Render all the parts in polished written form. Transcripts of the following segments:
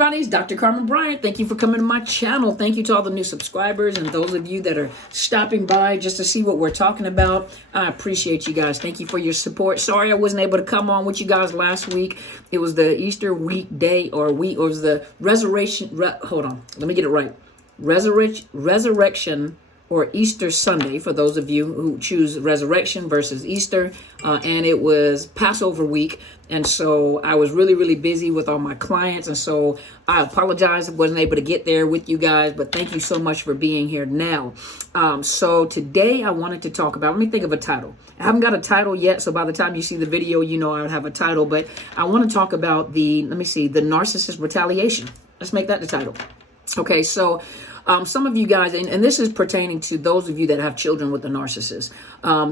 everybody, it's Dr. Carmen Bryant. Thank you for coming to my channel. Thank you to all the new subscribers and those of you that are stopping by just to see what we're talking about. I appreciate you guys. Thank you for your support. Sorry I wasn't able to come on with you guys last week. It was the Easter weekday or it was the resurrection. Hold on, let me get it right. Resurrection or Easter Sunday, for those of you who choose resurrection versus Easter. And it was Passover week. And so I was really, really busy with all my clients. And so I apologize I wasn't able to get there with you guys, but thank you so much for being here now. So today I wanted to talk about, let me think of a title. I haven't got a title yet. So by the time you see the video, you know I would have a title, but I want to talk about the narcissist retaliation. Let's make that the title. Okay, so some of you guys, and this is pertaining to those of you that have children with the narcissist,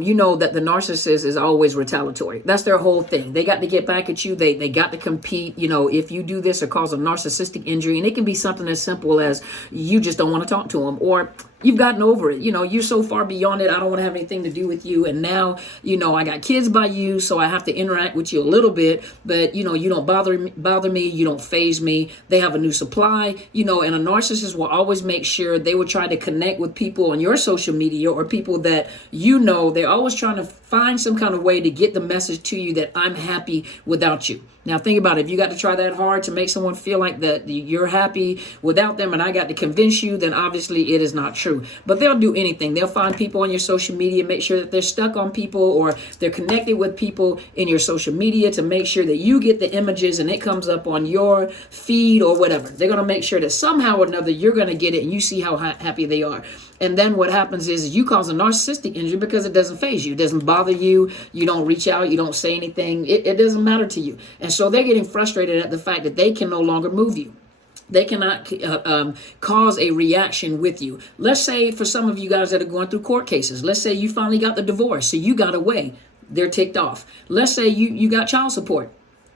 you know that the narcissist is always retaliatory. That's their whole thing. They got to get back at you. They got to compete. You know, if you do this or cause a narcissistic injury, and it can be something as simple as you just don't want to talk to them, or you've gotten over it. You know, you're so far beyond it. I don't want to have anything to do with you. And now, you know, I got kids by you, so I have to interact with you a little bit. But, you know, you don't bother me. You don't faze me. They have a new supply, you know, and a narcissist will always make sure they will try to connect with people on your social media or people that you know. They're always trying to find some kind of way to get the message to you that I'm happy without you. Now think about it. If you got to try that hard to make someone feel like that you're happy without them and I got to convince you, then obviously it is not true. But they'll do anything. They'll find people on your social media, make sure that they're stuck on people or they're connected with people in your social media to make sure that you get the images and it comes up on your feed or whatever. They're going to make sure that somehow or another you're going to get it and you see how happy they are. And then what happens is you cause a narcissistic injury because it doesn't faze you. It doesn't bother you. You don't reach out. You don't say anything. It doesn't matter to you. And so they're getting frustrated at the fact that they can no longer move you. They cannot cause a reaction with you. Let's say for some of you guys that are going through court cases, let's say you finally got the divorce, so you got away. They're ticked off. Let's say you got child support.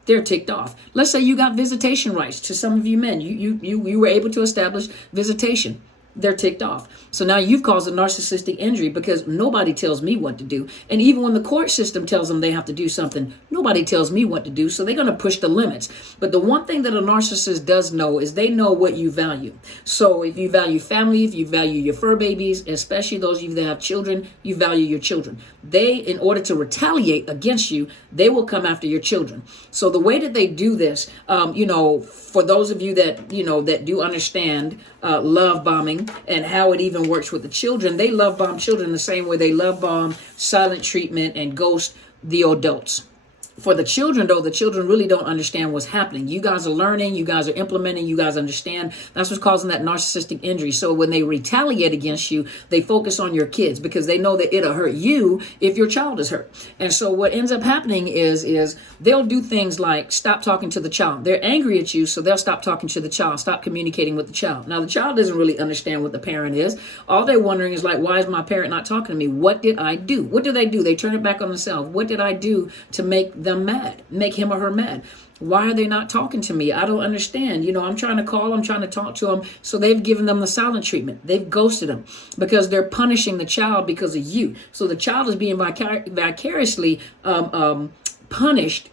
They're ticked off. Let's say you got visitation rights to some of you men. You were able to establish visitation. They're ticked off. So now you've caused a narcissistic injury because nobody tells me what to do. And even when the court system tells them they have to do something, nobody tells me what to do. So they're going to push the limits. But the one thing that a narcissist does know is they know what you value. So if you value family, if you value your fur babies, especially those of you that have children, you value your children. They, in order to retaliate against you, they will come after your children. So the way that they do this, you know, for those of you that, you know, that do understand love bombing and how it even works with the children, they love bomb children the same way they love bomb, silent treatment, and ghost the adults. For the children, though, the children really don't understand what's happening. You guys are learning, you guys are implementing, you guys understand. That's what's causing that narcissistic injury. So when they retaliate against you, they focus on your kids because they know that it'll hurt you if your child is hurt. And so what ends up happening is they'll do things like stop talking to the child. They're angry at you, so they'll stop talking to the child, stop communicating with the child. Now, the child doesn't really understand what the parent is. All they're wondering is like, why is my parent not talking to me? What did I do? What do? They turn it back on themselves. What did I do to make them mad, make him or her mad? Why are they not talking to me? I don't understand. You know, I'm trying to call, I'm trying to talk to them. So they've given them the silent treatment. They've ghosted them because they're punishing the child because of you. So the child is being vicariously punished,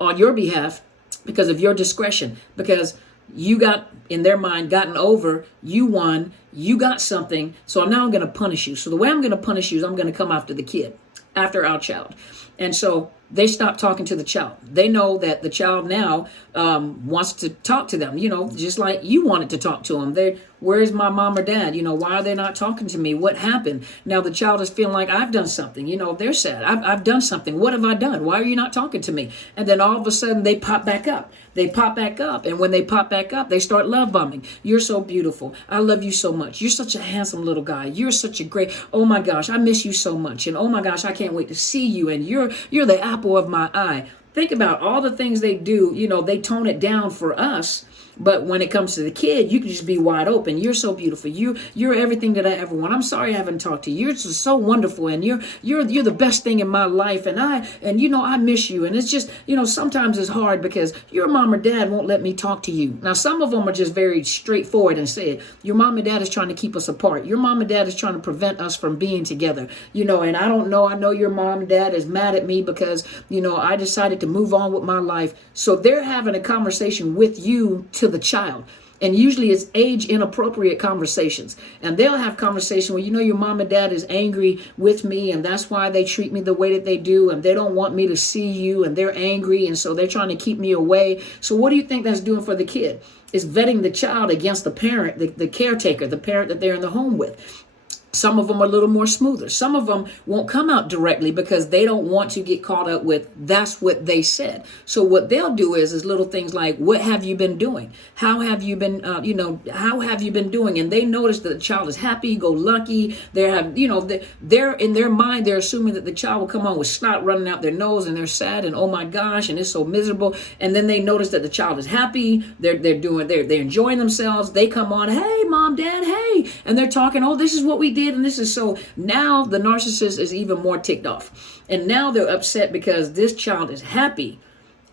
on your behalf because of your discretion, because you got, in their mind, gotten over, you won, you got something. So now I'm going to punish you. So the way I'm going to punish you is I'm going to come after the kid, after our child. And so they stop talking to the child. They know that the child now wants to talk to them, you know, just like you wanted to talk to them. Where's my mom or dad? You know, why are they not talking to me? What happened? Now the child is feeling like I've done something. You know, they're sad. I've done something. What have I done? Why are you not talking to me? And then all of a sudden they pop back up. They pop back up. And when they pop back up, they start love bombing. You're so beautiful. I love you so much. You're such a handsome little guy. You're such a great, oh my gosh, I miss you so much. And oh my gosh, I can't wait to see you. And you're the apple of my eye. Think about all the things they do. You know, they tone it down for us. But when it comes to the kid, you can just be wide open. You're so beautiful. You're everything that I ever want. I'm sorry I haven't talked to you. You're just so wonderful, and you're the best thing in my life. And you know I miss you. And it's just, you know, sometimes it's hard because your mom or dad won't let me talk to you. Now some of them are just very straightforward and say, your mom and dad is trying to keep us apart. Your mom and dad is trying to prevent us from being together. You know, and I don't know. I know your mom and dad is mad at me because, you know, I decided to to move on with my life. So they're having a conversation with you to the child. And usually it's age inappropriate conversations. And they'll have conversation where, your mom and dad is angry with me, and that's why they treat me the way that they do. And they don't want me to see you, and they're angry. And so they're trying to keep me away. So what do you think that's doing for the kid? It's vetting the child against the parent, the caretaker, the parent that they're in the home with. Some of them are a little more smoother. Some of them won't come out directly because they don't want to get caught up with that's what they said. So what they'll do is little things like, what have you been doing? How have you been, how have you been doing? And they notice that the child is happy, go lucky. They're in their mind, they're assuming that the child will come on with snot running out their nose, and they're sad and oh my gosh, and it's so miserable. And then they notice that the child is happy. They're enjoying themselves. They come on, hey, mom, dad, hey. And they're talking, oh, this is what we did. And this is so now the narcissist is even more ticked off. And now they're upset because this child is happy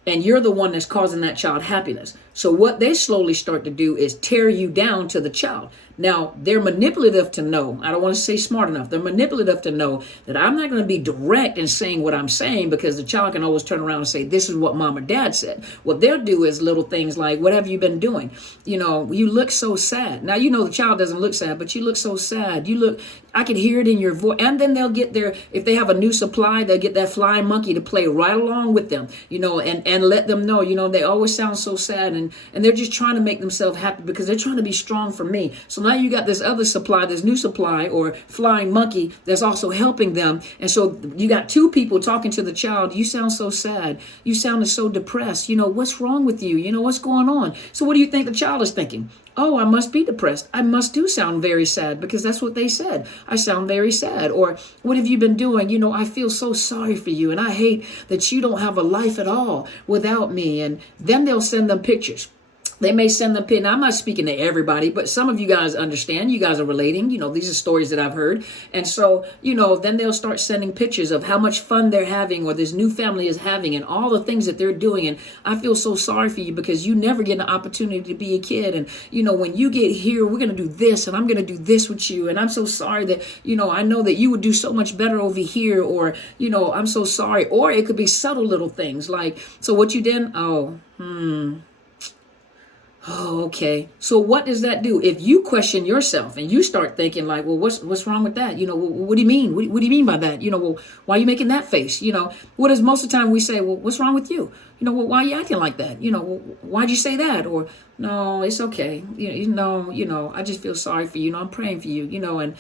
and you're the one that's causing that child happiness. So what they slowly start to do is tear you down to the child. Now, they're manipulative to know. I don't want to say smart enough. They're manipulative to know that I'm not going to be direct in saying what I'm saying, because the child can always turn around and say, this is what mom or dad said. What they'll do is little things like, what have you been doing? You look so sad. Now, the child doesn't look sad, but you look so sad. I can hear it in your voice. And then they'll get if they have a new supply, they'll get that flying monkey to play right along with them, and let them know, they always sound so sad. And they're just trying to make themselves happy because they're trying to be strong for me. So now you got this other supply, this new supply or flying monkey that's also helping them. And so you got two people talking to the child. You sound so sad. You sounded so depressed. What's wrong with you? What's going on? So what do you think the child is thinking? Oh, I must be depressed. I must do sound very sad because that's what they said. I sound very sad. Or what have you been doing? I feel so sorry for you. And I hate that you don't have a life at all without me. And then they'll send them pictures. They may send them pin. I'm not speaking to everybody, but some of you guys understand. You guys are relating. These are stories that I've heard. And so, then they'll start sending pictures of how much fun they're having or this new family is having and all the things that they're doing. And I feel so sorry for you because you never get an opportunity to be a kid. And, when you get here, we're going to do this and I'm going to do this with you. And I'm so sorry that, I know that you would do so much better over here, or, I'm so sorry. Or it could be subtle little things like, so what you did? Oh, okay. So what does that do? If you question yourself and you start thinking like, well, what's wrong with that? What do you mean? What do you mean by that? Well, why are you making that face? What is most of the time we say, well, what's wrong with you? Well, why are you acting like that? Well, why'd you say that? Or no, it's okay. I just feel sorry for you. I'm praying for you, and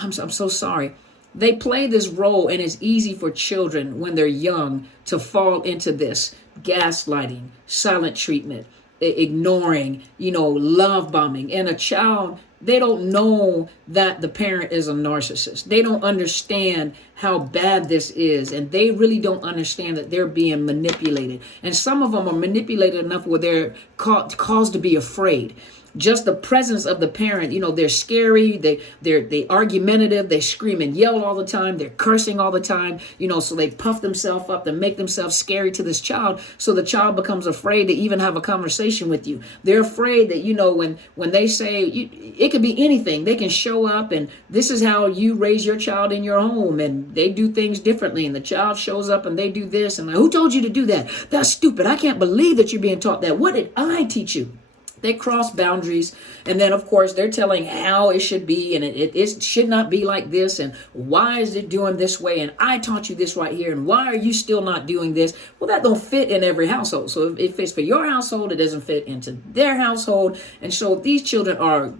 I'm so sorry. They play this role, and it's easy for children when they're young to fall into this gaslighting, silent treatment, ignoring, love bombing. And a child, they don't know that the parent is a narcissist. They don't understand how bad this is. And they really don't understand that they're being manipulated. And some of them are manipulated enough where they're caused to be afraid. Just the presence of the parent, they're scary, they're argumentative, they scream and yell all the time, they're cursing all the time, so they puff themselves up to make themselves scary to this child. So the child becomes afraid to even have a conversation with you. They're afraid that, when they say, it could be anything, they can show up and this is how you raise your child in your home, and they do things differently, and the child shows up and they do this, and like, who told you to do that? That's stupid. I can't believe that you're being taught that. What did I teach you? They cross boundaries. And then, of course, they're telling how it should be. And it should not be like this. And why is it doing this way? And I taught you this right here. And why are you still not doing this? Well, that don't fit in every household. So if it fits for your household, it doesn't fit into their household. And so these children are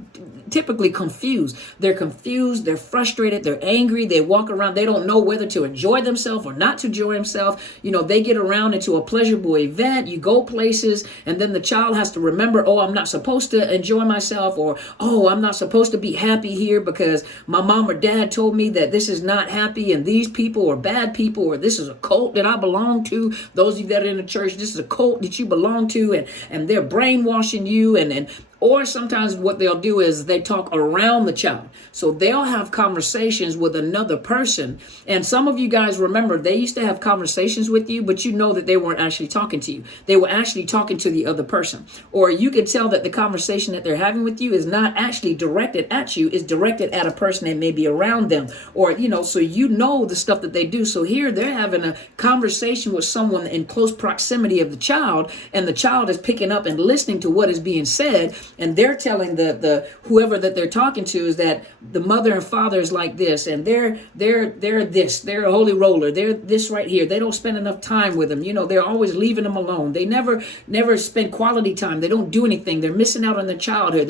typically confused. They're confused. They're frustrated. They're angry. They walk around. They don't know whether to enjoy themselves or not to enjoy themselves. They get around into a pleasurable event. You go places. And then the child has to remember, oh, I'm not supposed to enjoy myself, or, oh, I'm not supposed to be happy here because my mom or dad told me that this is not happy and these people are bad people, or this is a cult that I belong to. Those of you that are in the church, this is a cult that you belong to, and they're brainwashing you, and Or sometimes what they'll do is they talk around the child. So they'll have conversations with another person. And some of you guys remember they used to have conversations with you, but you know that they weren't actually talking to you. They were actually talking to the other person. Or you could tell that the conversation that they're having with you is not actually directed at you, it's directed at a person that may be around them. Or, so you know the stuff that they do. So here they're having a conversation with someone in close proximity of the child, and the child is picking up and listening to what is being said, and they're telling the whoever that they're talking to is that the mother and father is like this, and they're this, they're a holy roller, they're this right here. They don't spend enough time with them. They're always leaving them alone. They never spend quality time. They don't do anything. They're missing out on their childhood.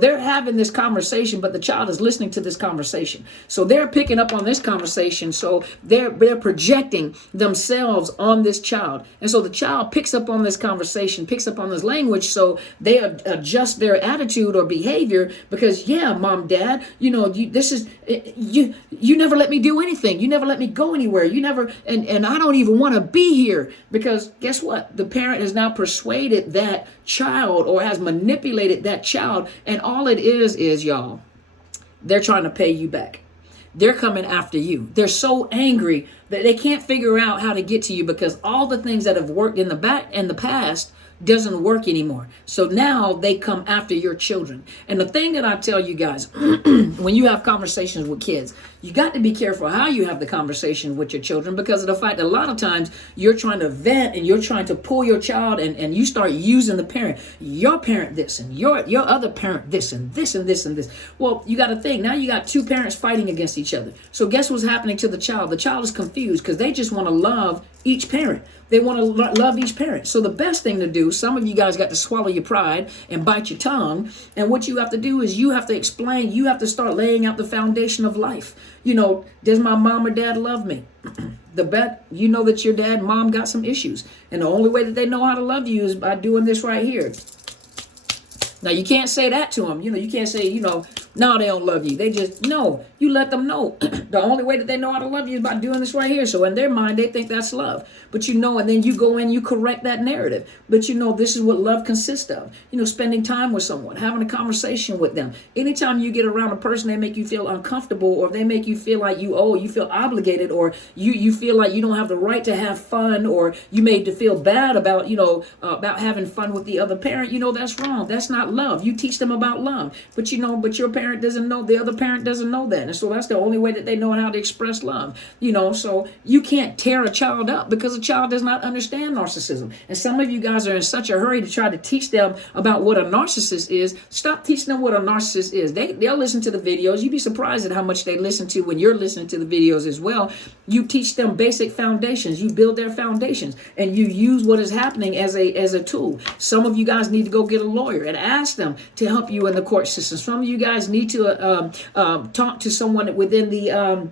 They're having this conversation, but the child is listening to this conversation. So they're picking up on this conversation. So they're projecting themselves on this child. And so the child picks up on this conversation, picks up on this language. So they adjust their attitude or behavior because, yeah, mom, dad, you never let me do anything. You never let me go anywhere. You never, and I don't even want to be here, because guess what? The parent has now persuaded that child or has manipulated that child. And all it is y'all, they're trying to pay you back. They're coming after you. They're so angry that they can't figure out how to get to you, because all the things that have worked in the past doesn't work anymore. So now they come after your children. And the thing that I tell you guys, when you have conversations with kids, you got to be careful how you have the conversation with your children, because of the fact that a lot of times you're trying to vent and you're trying to pull your child, and you start using the parent, your parent this, and your other parent this, and this, and this, and this. Well, you got to think, now you got two parents fighting against each other. So guess what's happening to the child? The child is confused because they just want to love each parent. They want to love each parent. So the best thing to do, some of you guys got to swallow your pride and bite your tongue. And what you have to do is you have to explain, you have to start laying out the foundation of life. Does my mom or dad love me? You know that your dad and mom got some issues. And the only way that they know how to love you is by doing this right here. Now, you can't say that to them. You can't say, no, they don't love you. They just, no, you let them know. The only way that they know how to love you is by doing this right here. So in their mind, they think that's love. But and then you go in, you correct that narrative. But this is what love consists of. Spending time with someone, having a conversation with them. Anytime you get around a person, they make you feel uncomfortable, or they make you feel like you feel obligated, or you feel like you don't have the right to have fun, or you made to feel bad about, about having fun with the other parent. That's wrong. That's not love. You teach them about love. But your parent doesn't know, the other parent doesn't know that. And so that's the only way that they know how to express love. So you can't tear a child up because a child does not understand narcissism. And some of you guys are in such a hurry to try to teach them about what a narcissist is. Stop teaching them what a narcissist is. They'll listen to the videos. You'd be surprised at how much they listen to when you're listening to the videos as well. You teach them basic foundations. You build their foundations, and you use what is happening as a tool. Some of you guys need to go get a lawyer and ask them to help you in the court system. Some of you guys need to talk to someone within the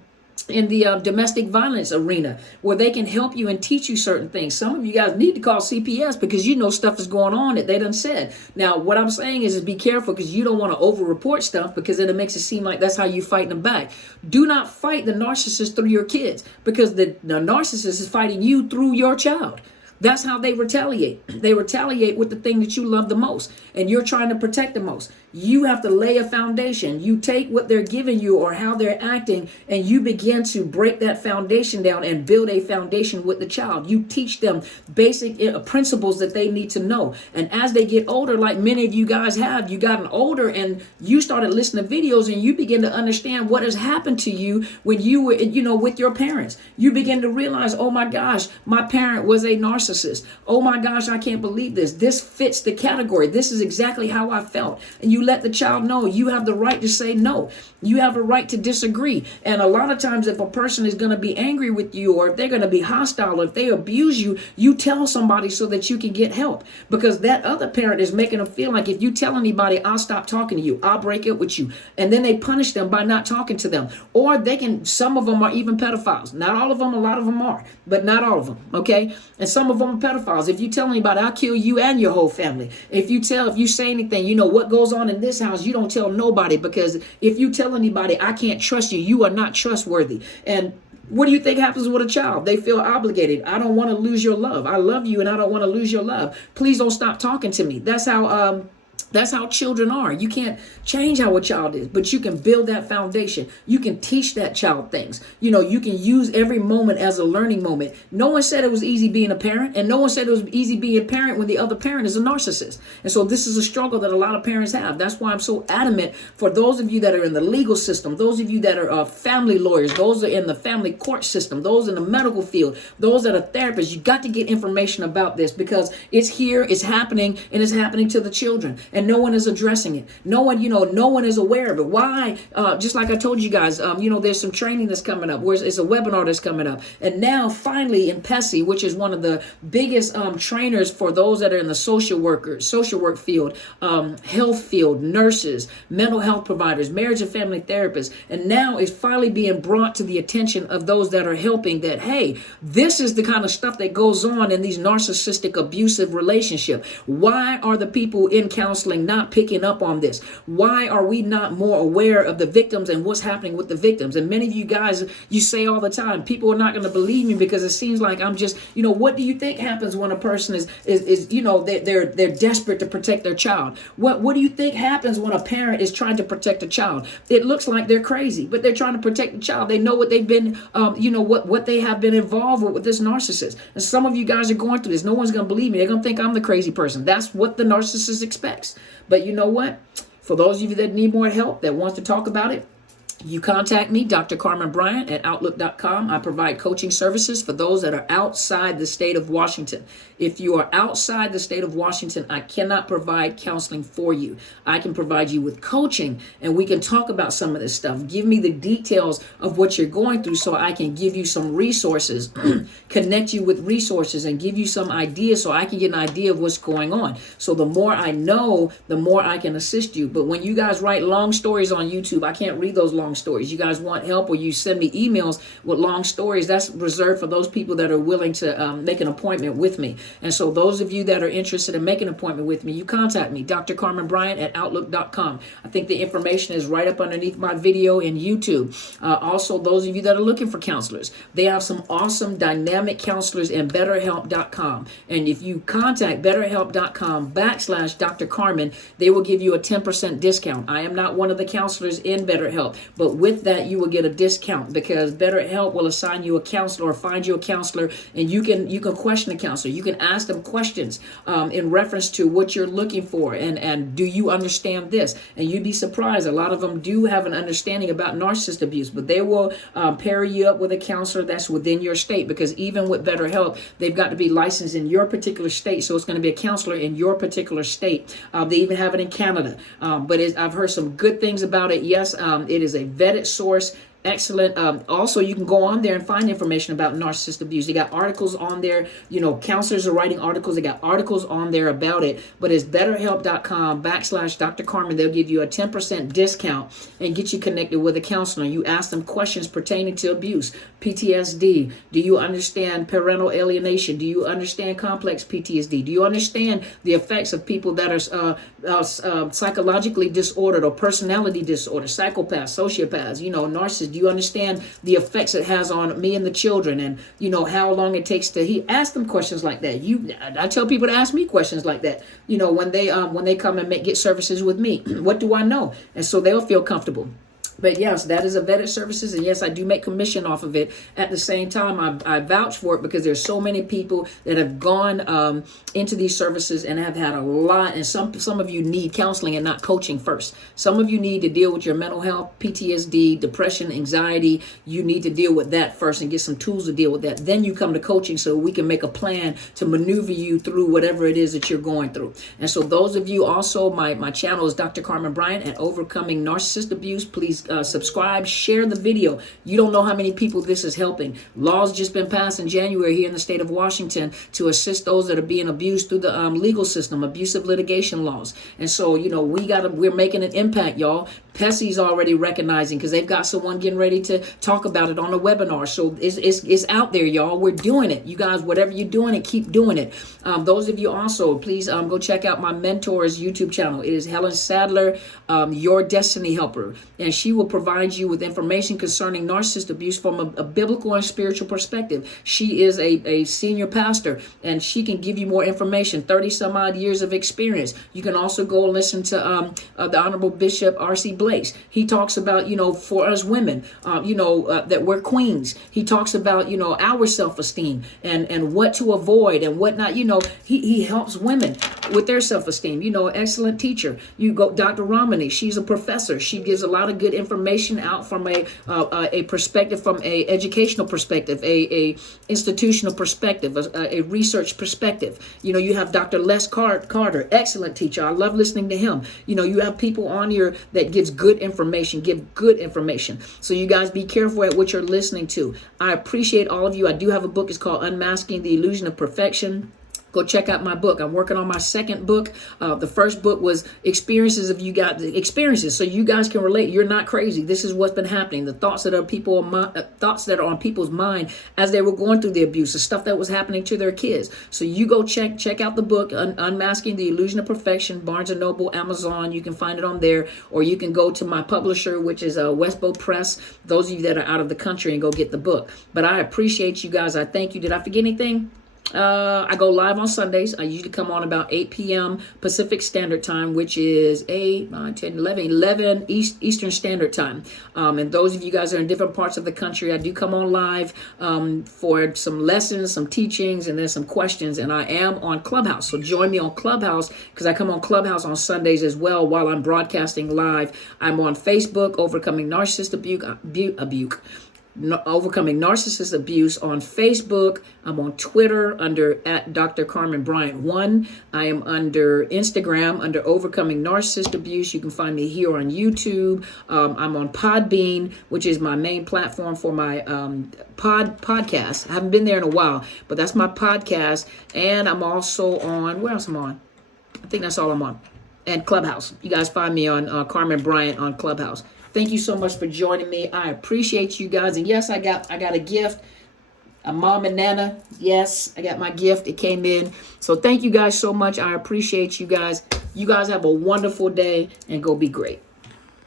domestic violence arena where they can help you and teach you certain things. Some of you guys need to call CPS because stuff is going on that they done said. Now, what I'm saying is be careful, because you don't want to over-report stuff, because then it makes it seem like that's how you fight them back. Do not fight the narcissist through your kids, because the narcissist is fighting you through your child. That's how they retaliate. They retaliate with the thing that you love the most, and you're trying to protect the most. You have to lay a foundation. You take what they're giving you or how they're acting, and you begin to break that foundation down and build a foundation with the child. You teach them basic principles that they need to know. And as they get older, like many of you guys have, you gotten older and you started listening to videos, and you begin to understand what has happened to you when you were, with your parents. You begin to realize, oh my gosh, my parent was a narcissist. Oh my gosh, I can't believe this. This fits the category. This is exactly how I felt. And you let the child know you have the right to say no. You have a right to disagree. And a lot of times, if a person is going to be angry with you, or if they're going to be hostile, or if they abuse you, you tell somebody so that you can get help. Because that other parent is making them feel like if you tell anybody, I'll stop talking to you, I'll break up with you. And then they punish them by not talking to them. Or some of them are even pedophiles. Not all of them, a lot of them are, but not all of them. Okay. And some of them are pedophiles. If you tell anybody, I'll kill you and your whole family. If you say anything, what goes on in this house, you don't tell nobody, because if you tell anybody, I can't trust you, you are not trustworthy. And what do you think happens with a child? They feel obligated. I don't want to lose your love. I love you and I don't want to lose your love. Please don't stop talking to me. That's how That's how children are. You can't change how a child is, but you can build that foundation. You can teach that child things. You can use every moment as a learning moment. No one said it was easy being a parent, and no one said it was easy being a parent when the other parent is a narcissist. And so this is a struggle that a lot of parents have. That's why I'm so adamant for those of you that are in the legal system, those of you that are family lawyers, those that are in the family court system, those in the medical field, those that are therapists. You got to get information about this because it's here, it's happening, and it's happening to the children. And no one is addressing it. No one is aware of it. Why? Just like I told you guys, there's some training that's coming up. It's a webinar that's coming up. And now finally in PHCSLLC, which is one of the biggest trainers for those that are in the social work field, health field, nurses, mental health providers, marriage and family therapists. And now it's finally being brought to the attention of those that are helping that, hey, this is the kind of stuff that goes on in these narcissistic abusive relationships. Why are the people in counseling not picking up on this? Why are we not more aware of the victims and what's happening with the victims? And many of you guys, you say all the time, people are not going to believe me because it seems like I'm just, what do you think happens when a person is they're desperate to protect their child? What do you think happens when a parent is trying to protect a child? It looks like they're crazy, but they're trying to protect the child. They know what they've been, what they have been involved with this narcissist. And some of you guys are going through this. No one's going to believe me. They're going to think I'm the crazy person. That's what the narcissist expects. But you know what? For those of you that need more help, that wants to talk about it, you contact me, Dr. Carmen Bryant at Outlook.com. I provide coaching services for those that are outside the state of Washington. If you are outside the state of Washington, I cannot provide counseling for you. I can provide you with coaching, and we can talk about some of this stuff. Give me the details of what you're going through so I can give you some resources, connect you with resources, and give you some ideas so I can get an idea of what's going on. So the more I know, the more I can assist you. But when you guys write long stories on YouTube, I can't read those long stories. You guys want help or you send me emails with long stories, that's reserved for those people that are willing to make an appointment with me. And so those of you that are interested in making an appointment with me, you contact me, Dr. Carmen Bryant at Outlook.com. I think the information is right up underneath my video in YouTube. Also, those of you that are looking for counselors, they have some awesome dynamic counselors in BetterHelp.com. And if you contact BetterHelp.com/Dr. Carmen, they will give you a 10% discount. I am not one of the counselors in BetterHelp, but with that, you will get a discount because BetterHelp will assign you a counselor or find you a counselor, and you can question the counselor. You can ask them questions in reference to what you're looking for, and do you understand this? And you'd be surprised. A lot of them do have an understanding about narcissist abuse, but they will pair you up with a counselor that's within your state, because even with BetterHelp, they've got to be licensed in your particular state, so it's going to be a counselor in your particular state. They even have it in Canada, but I've heard some good things about it. Yes, it is a vetted source. Excellent. Also, you can go on there and find information about narcissist abuse. They got articles on there. Counselors are writing articles. They got articles on there about it. But it's BetterHelp.com/Dr. Carmen. They'll give you a 10% discount and get you connected with a counselor. You ask them questions pertaining to abuse, PTSD. Do you understand parental alienation? Do you understand complex PTSD? Do you understand the effects of people that are psychologically disordered or personality disorder, psychopaths, sociopaths, narcissists? Do you understand the effects it has on me and the children, and how long it takes to ask them questions like that? I tell people to ask me questions like that. When they come and get services with me, what do I know? And so they'll feel comfortable. But yes, that is a vetted services, and yes, I do make commission off of it. At the same time, I vouch for it because there's so many people that have gone into these services and have had a lot. And some of you need counseling and not coaching first. Some of you need to deal with your mental health, PTSD, depression, anxiety. You need to deal with that first and get some tools to deal with that. Then you come to coaching so we can make a plan to maneuver you through whatever it is that you're going through. And so those of you also, my channel is Dr. Carmen Bryant at Overcoming Narcissist Abuse. Please subscribe, share the video. You don't know how many people this is helping. Laws just been passed in January here in the state of Washington to assist those that are being abused through the legal system, abusive litigation laws. And so, we're making an impact, y'all. PHCSLLC's already recognizing because they've got someone getting ready to talk about it on a webinar. So it's out there, y'all. We're doing it. You guys, whatever you're doing it, keep doing it. Those of you also, please go check out my mentor's YouTube channel. It is Helen Sadler, Your Destiny Helper. And she will provide you with information concerning narcissist abuse from a biblical and spiritual perspective. She is a senior pastor, and she can give you more information, 30 some odd years of experience. You can also go listen to the Honorable Bishop R.C. Blakes. He talks about, for us women, that we're queens. He talks about, our self-esteem and what to avoid and what not. He helps women with their self-esteem. Excellent teacher. You go, Dr. Romani, she's a professor. She gives a lot of good information out from a perspective, from a educational perspective, a institutional perspective, a research perspective. You have Dr. Les Carter, excellent teacher. I love listening to him. You have people on here that give good information. So you guys be careful at what you're listening to. I appreciate all of you. I do have a book. It's called Unmasking the Illusion of Perfection. Go check out my book. I'm working on my second book. The first book was experiences of you got the experiences, so you guys can relate. You're not crazy. This is what's been happening. The thoughts that are on people's mind as they were going through the abuse, the stuff that was happening to their kids. So you go check out the book, Unmasking the Illusion of Perfection, Barnes & Noble, Amazon. You can find it on there, or you can go to my publisher, which is Westbow Press. Those of you that are out of the country, and go get the book. But I appreciate you guys. I thank you. Did I forget anything? I go live on Sundays. I usually come on about 8 p.m. Pacific Standard Time, which is 8, 9, 10, 11 Eastern Standard Time. And those of you guys that are in different parts of the country, I do come on live for some lessons, some teachings, and then some questions. And I am on Clubhouse. So join me on Clubhouse, because I come on Clubhouse on Sundays as well while I'm broadcasting live. I'm on Facebook, Overcoming Narcissist Overcoming Narcissist Abuse on Facebook. I'm on Twitter under @Dr. Carmen Bryant 1. I am under Instagram under Overcoming Narcissist Abuse. You can find me here on YouTube. I'm on Podbean, which is my main platform for my podcast. I haven't been there in a while, but that's my podcast. And I'm also on, where else am I on? I think that's all I'm on. And Clubhouse. You guys find me on Carmen Bryant on Clubhouse. Thank you so much for joining me. I appreciate you guys. And yes, I got a gift. A mom and nana. Yes, I got my gift. It came in. So thank you guys so much. I appreciate you guys. You guys have a wonderful day, and go be great.